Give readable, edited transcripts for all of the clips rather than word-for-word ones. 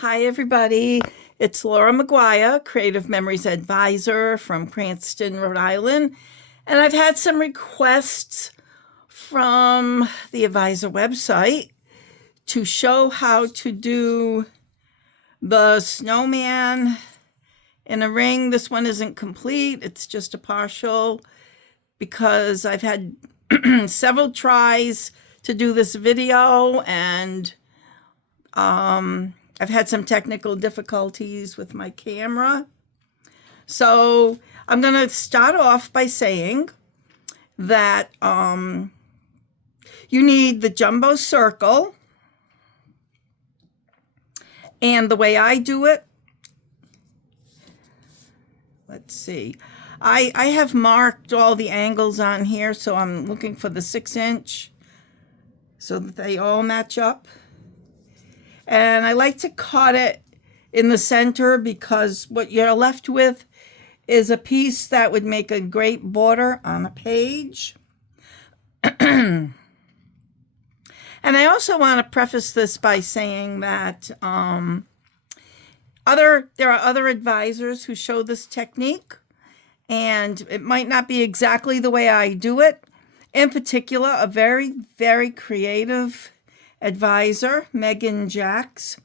Hi, everybody. It's Laura McGuire, Creative Memories Advisor from Cranston, Rhode Island. And I've had some requests from the Advisor website to show how to do the snowman in a ring. This one isn't complete. It's just a partial because I've had several tries to do this video and I've had some technical difficulties with my camera. So I'm going to start off by saying that you need the jumbo circle. And the way I do it, let's see. I have marked all the angles on here, so I'm looking for the 6-inch so that they all match up. And I like to cut it in the center because what you're left with is a piece that would make a great border on a page. And I also want to preface this by saying that there are other advisors who show this technique, and it might not be exactly the way I do it. In particular, a very, very creative advisor, Megan Jacks,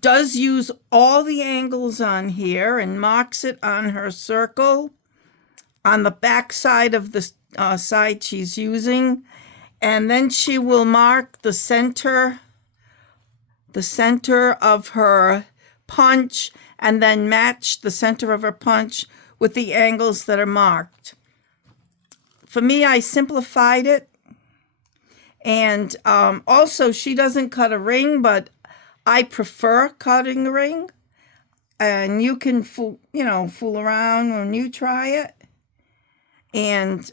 does use all the angles on here and marks it on her circle on the back side of the side she's using. And then she will mark the center of her punch and then match the center of her punch with the angles that are marked. For me, I simplified it. And also, she doesn't cut a ring, but I prefer cutting the ring. And you can fool around when you try it and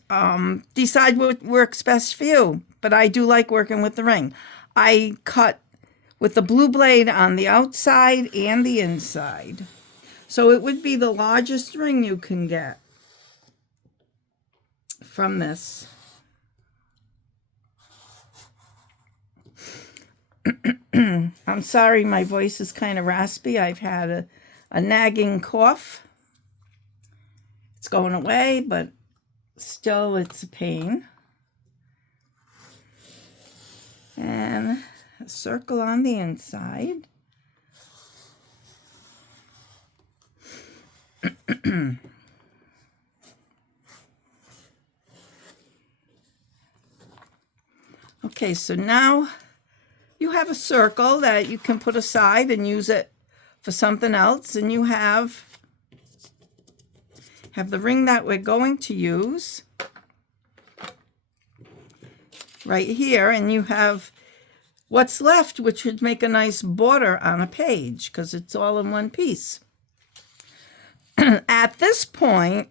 decide what works best for you. But I do like working with the ring. I cut with the blue blade on the outside and the inside. So it would be the largest ring you can get from this. I'm sorry, my voice is kind of raspy. I've had a nagging cough. It's going away, but still it's a pain. And a circle on the inside. Okay, so now you have a circle that you can put aside and use it for something else. And you have the ring that we're going to use right here. And you have what's left, which would make a nice border on a page because it's all in one piece. At this point,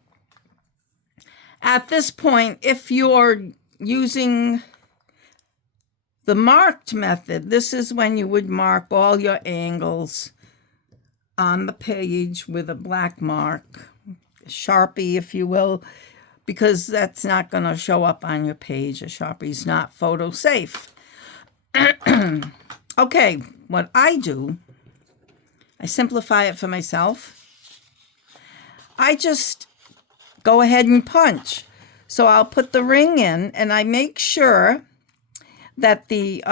if you're using the marked method, this is when you would mark all your angles on the page with a black mark, Sharpie, if you will, because that's not going to show up on your page. A Sharpie's not photo safe. Okay, what I do, I simplify it for myself. I just go ahead and punch. So I'll put the ring in and I make sure that the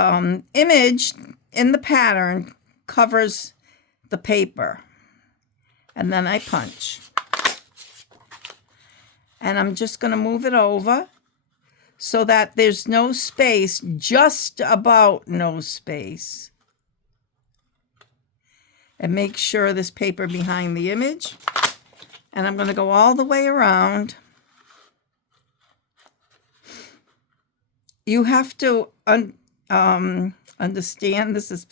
image in the pattern covers the paper. And then I punch. And I'm just going to move it over so that there's no space, just about no space. And make sure this paper behind the image. And I'm going to go all the way around. You have to understand this is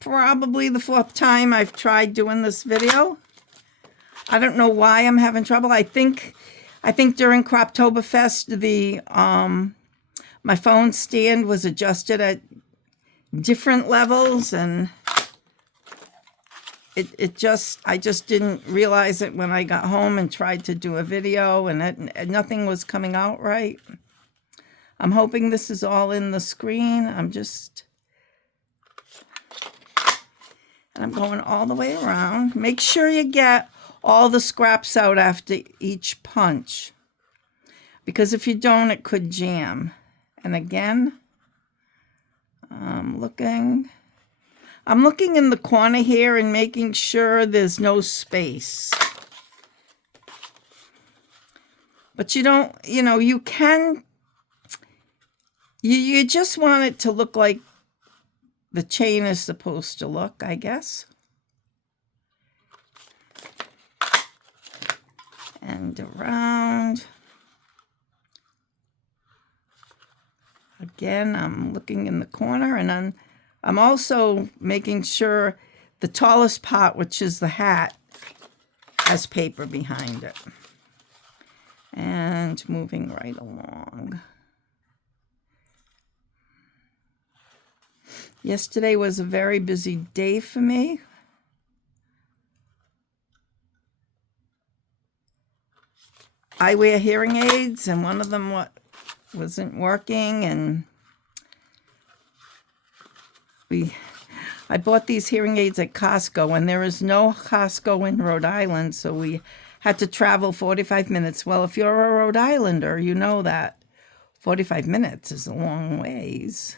probably the 4th time I've tried doing this video. I don't know why I'm having trouble. I think during Croptoberfest, the my phone stand was adjusted at different levels, and I just didn't realize it when I got home and tried to do a video, and nothing was coming out right. I'm hoping this is all in the screen. And I'm going all the way around. Make sure you get all the scraps out after each punch, because if you don't, it could jam. And again, I'm looking in the corner here and making sure there's no space. But you don't, you can, you just want it to look like the chain is supposed to look, I guess. And around. Again, I'm looking in the corner, and I'm also making sure the tallest part, which is the hat, has paper behind it. And moving right along. Yesterday was a very busy day for me. I wear hearing aids, and one of them wasn't working, and I bought these hearing aids at Costco, and there is no Costco in Rhode Island, so we had to travel 45 minutes. Well, if you're a Rhode Islander, you know that 45 minutes is a long ways.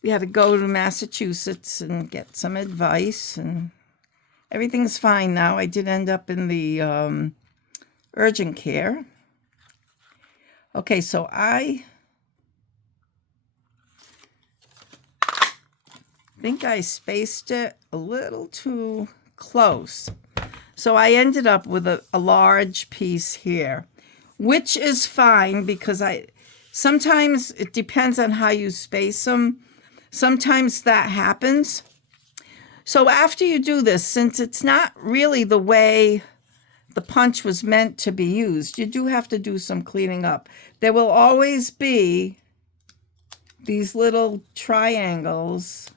We had to go to Massachusetts and get some advice, and everything's fine now. I did end up in the urgent care. Okay, so I think I spaced it a little too close. So I ended up with a large piece here, which is fine because sometimes it depends on how you space them. Sometimes that happens. So after you do this, since it's not really the way the punch was meant to be used, you do have to do some cleaning up. There will always be these little triangles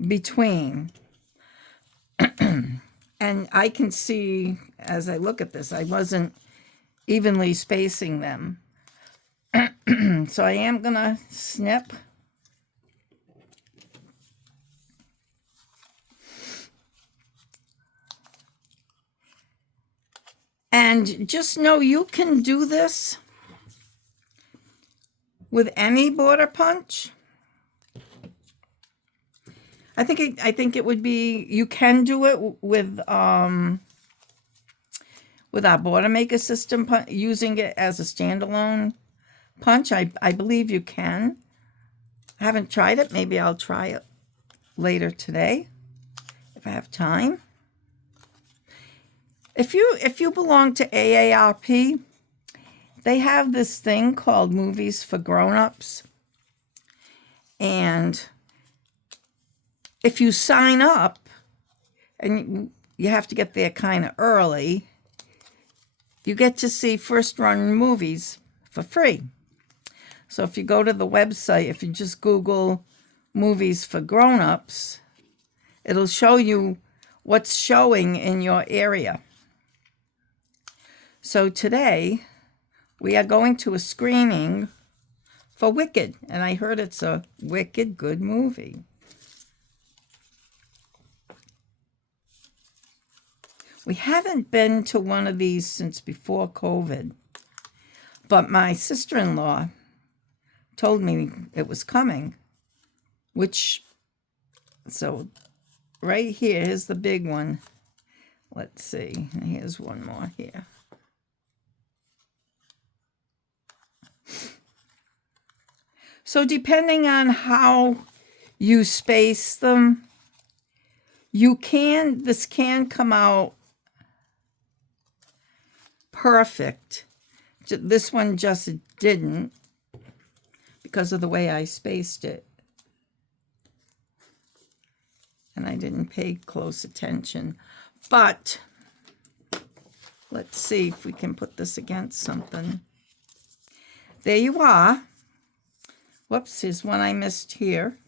between. And I can see as I look at this, I wasn't evenly spacing them. So I am going to snip. And just know you can do this with any border punch. I think it would be, you can do it with our Border Maker system, using it as a standalone punch. I believe you can. I haven't tried it. Maybe I'll try it later today if I have time. If you belong to AARP, they have this thing called Movies for Grown-Ups. And if you sign up, and you have to get there kind of early, you get to see first-run movies for free. So if you go to the website, if you just Google Movies for Grown-Ups, it'll show you what's showing in your area. So today, we are going to a screening for Wicked, and I heard it's a wicked good movie. We haven't been to one of these since before COVID, but my sister-in-law told me it was coming, so right here, here's the big one. Let's see, here's one more here. So depending on how you space them, this can come out perfect. This one just didn't because of the way I spaced it. And I didn't pay close attention. But let's see if we can put this against something. There you are. Whoops, here's one I missed here.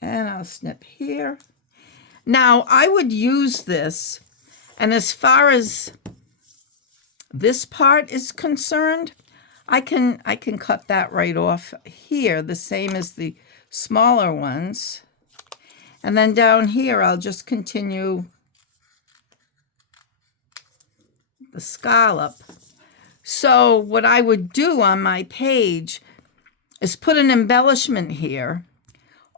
And I'll snip here. Now, I would use this, and as far as this part is concerned, I can cut that right off here, the same as the smaller ones. And then down here, I'll just continue the scallop. So what I would do on my page is put an embellishment here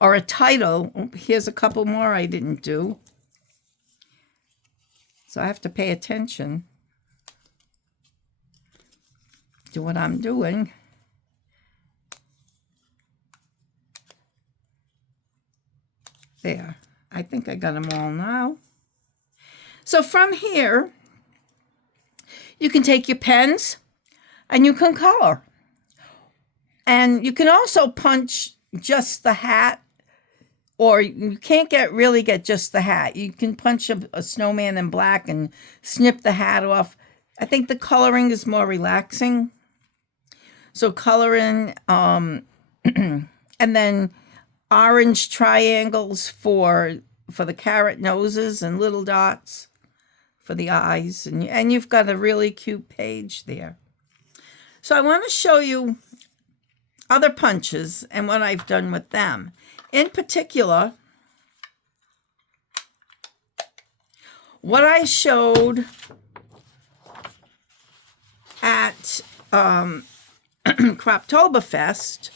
or a title. Oh, here's a couple more I didn't do. So I have to pay attention to what I'm doing. There. I think I got them all now. So from here, you can take your pens and you can color. And you can also punch just the hat, or you can't really get just the hat. You can punch a snowman in black and snip the hat off. I think the coloring is more relaxing. So coloring, and then orange triangles for the carrot noses and little dots for the eyes. And you've got a really cute page there. So I want to show you other punches and what I've done with them. In particular, what I showed at Croptoberfest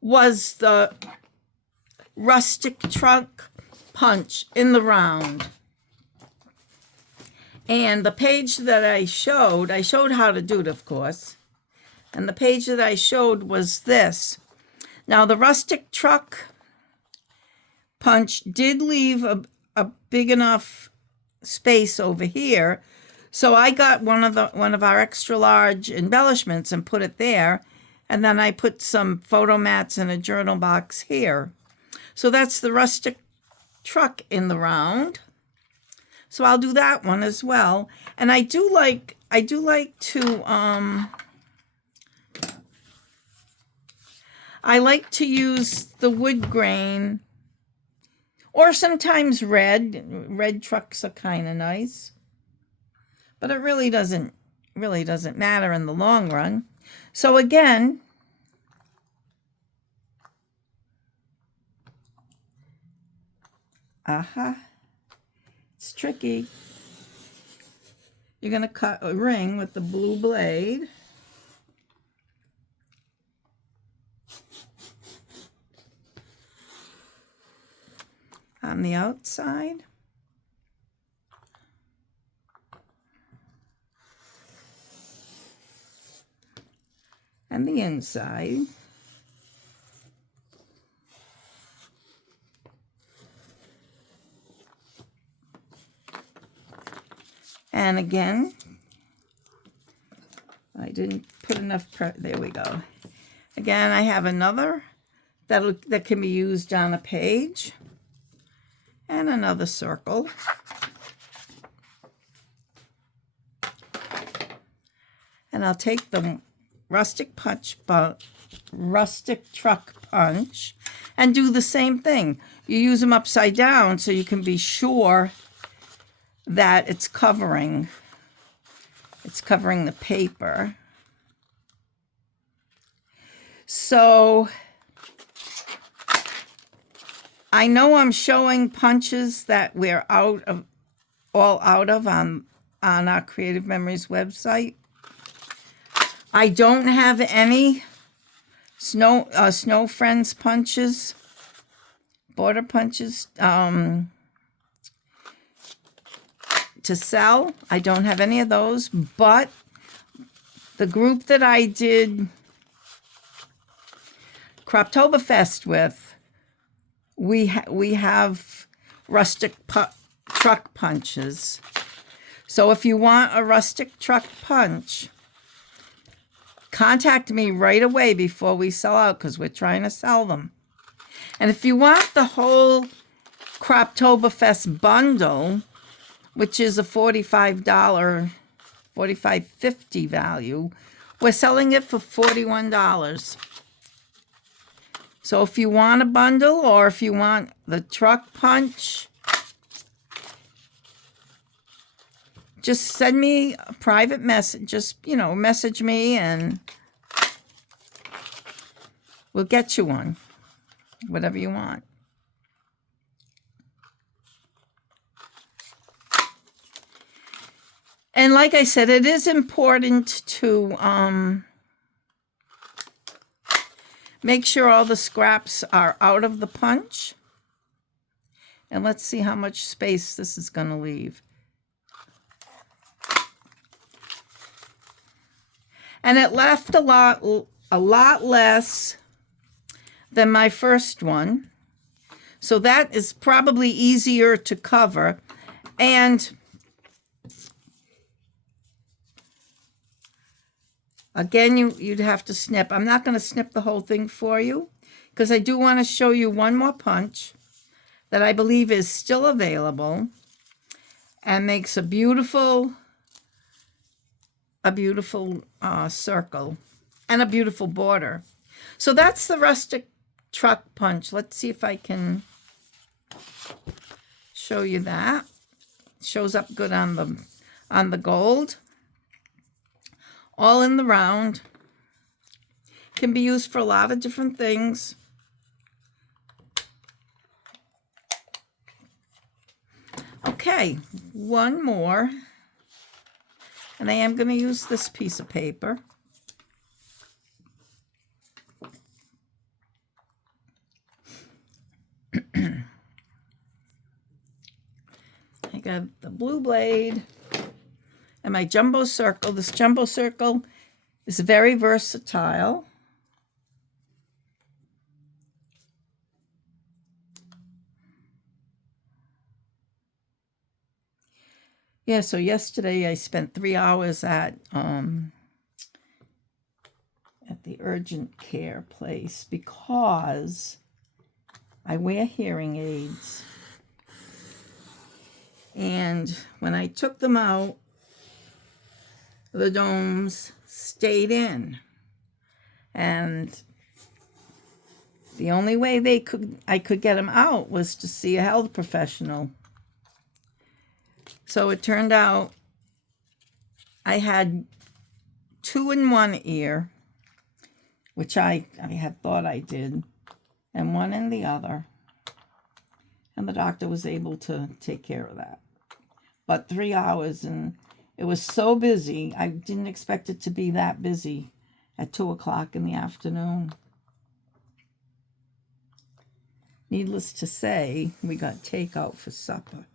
was the rustic truck punch in the round. And the page that I showed how to do it, of course. And the page that I showed was this. Now, the rustic truck punch did leave a big enough space over here. So I got one of our extra large embellishments and put it there. And then I put some photo mats in a journal box here. So that's the rustic truck in the round. So I'll do that one as well. And I do like to I like to use the wood grain, or sometimes red. Red trucks are kind of nice. But it really doesn't matter in the long run. So again, it's tricky. You're going to cut a ring with the blue blade. On the outside. And the inside. And again, I didn't put enough there we go. Again, I have another that can be used on a page. And another circle. And I'll take the rustic truck punch and do the same thing. You use them upside down so you can be sure that it's covering the paper. So I know I'm showing punches that we're all out of on our Creative Memories website. I don't have any Snow Friends punches, border punches to sell. I don't have any of those, but the group that I did Croptoberfest with, we have rustic truck punches. So if you want a rustic truck punch, contact me right away before we sell out, because we're trying to sell them. And if you want the whole Croptoberfest bundle, which is a $45.50 value, we're selling it for $41. So if you want a bundle or if you want the truck punch, just send me a private message. Just, message me and we'll get you one. Whatever you want. And like I said, it is important to make sure all the scraps are out of the punch. And let's see how much space this is going to leave. And it left a lot less than my first one. So that is probably easier to cover. And again, you'd have to snip. I'm not going to snip the whole thing for you because I do want to show you one more punch that I believe is still available and makes a beautiful circle and a beautiful border. So that's the rustic truck punch. Let's see if I can show you that. Shows up good on the gold. All in the round. Can be used for a lot of different things. Okay, one more. And I am going to use this piece of paper. I got the blue blade and my jumbo circle. This jumbo circle is very versatile. Yeah, so yesterday I spent 3 hours at the urgent care place because I wear hearing aids. And when I took them out, the domes stayed in. And the only way I could get them out was to see a health professional. So it turned out I had 2 in one ear, which I had thought I did, and 1 in the other. And the doctor was able to take care of that. But 3 hours, and it was so busy. I didn't expect it to be that busy at 2 o'clock in the afternoon. Needless to say, we got takeout for supper.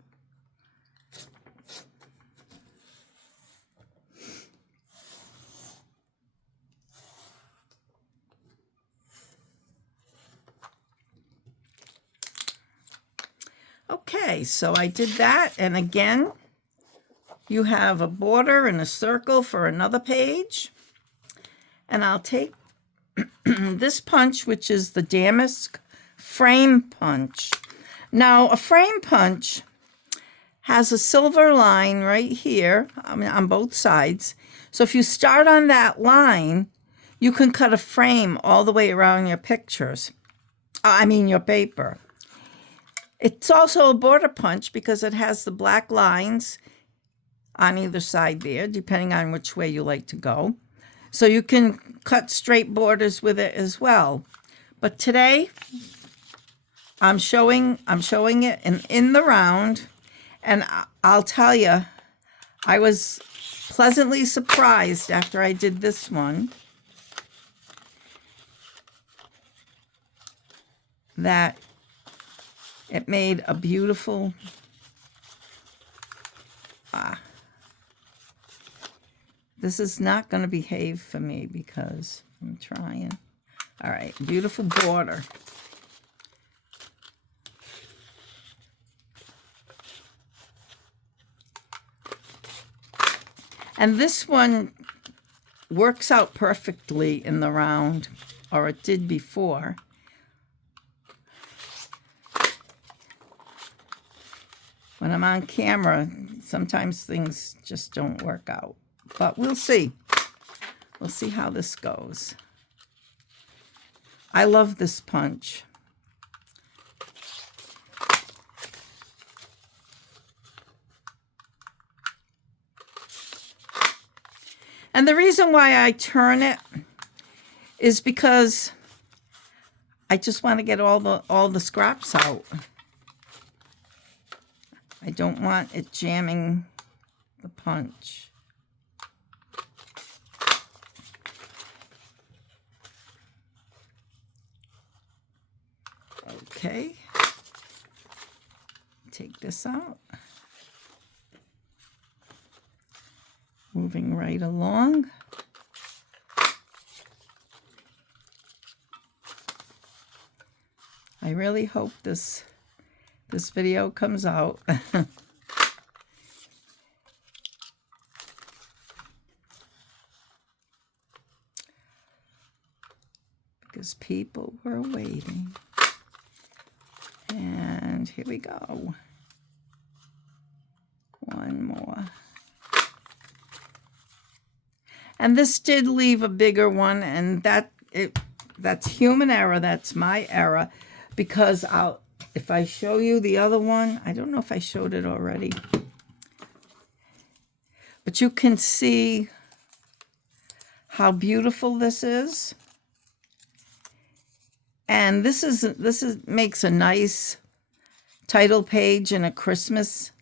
Okay, so I did that, and again, you have a border and a circle for another page. And I'll take this punch, which is the Damask frame punch. Now, a frame punch has a silver line right here, on both sides. So if you start on that line, you can cut a frame all the way around your pictures. Your paper. It's also a border punch because it has the black lines on either side there, depending on which way you like to go. So you can cut straight borders with it as well. But today, I'm showing it in the round, and I'll tell you, I was pleasantly surprised after I did this one that it made a beautiful this is not going to behave for me because I'm trying. All right, beautiful border. And this one works out perfectly in the round, or it did before. When I'm on camera, sometimes things just don't work out. But we'll see. We'll see how this goes. I love this punch. And the reason why I turn it is because I just want to get all the scraps out. I don't want it jamming the punch. Okay. Take this out. Moving right along. I really hope this video comes out. Because people were waiting. And here we go. One more. And this did leave a bigger one, and that's human error. That's my error, because if I show you the other one, I don't know if I showed it already, but you can see how beautiful this is. And this makes a nice title page in a Christmas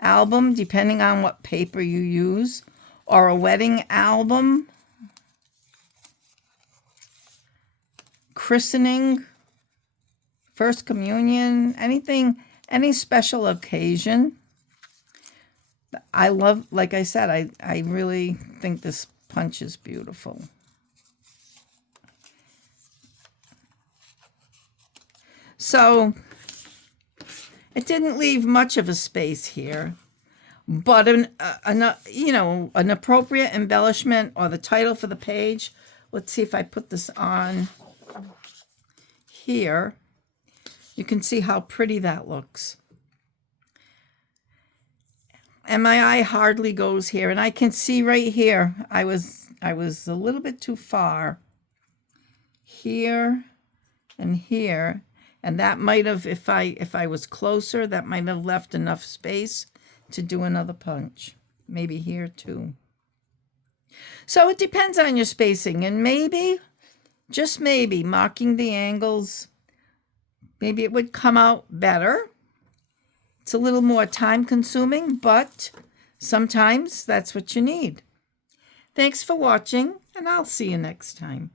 album, depending on what paper you use, or a wedding album, christening, first communion, anything, any special occasion. I love, like I said, I really think this punch is beautiful. So it didn't leave much of a space here, but an appropriate embellishment or the title for the page. Let's see if I put this on here. You can see how pretty that looks. And my eye hardly goes here, and I can see right here I was a little bit too far here and here. And that might have, if I was closer, that might have left enough space to do another punch. Maybe here too. So it depends on your spacing. And maybe, just maybe, marking the angles, maybe it would come out better. It's a little more time consuming, but sometimes that's what you need. Thanks for watching, and I'll see you next time.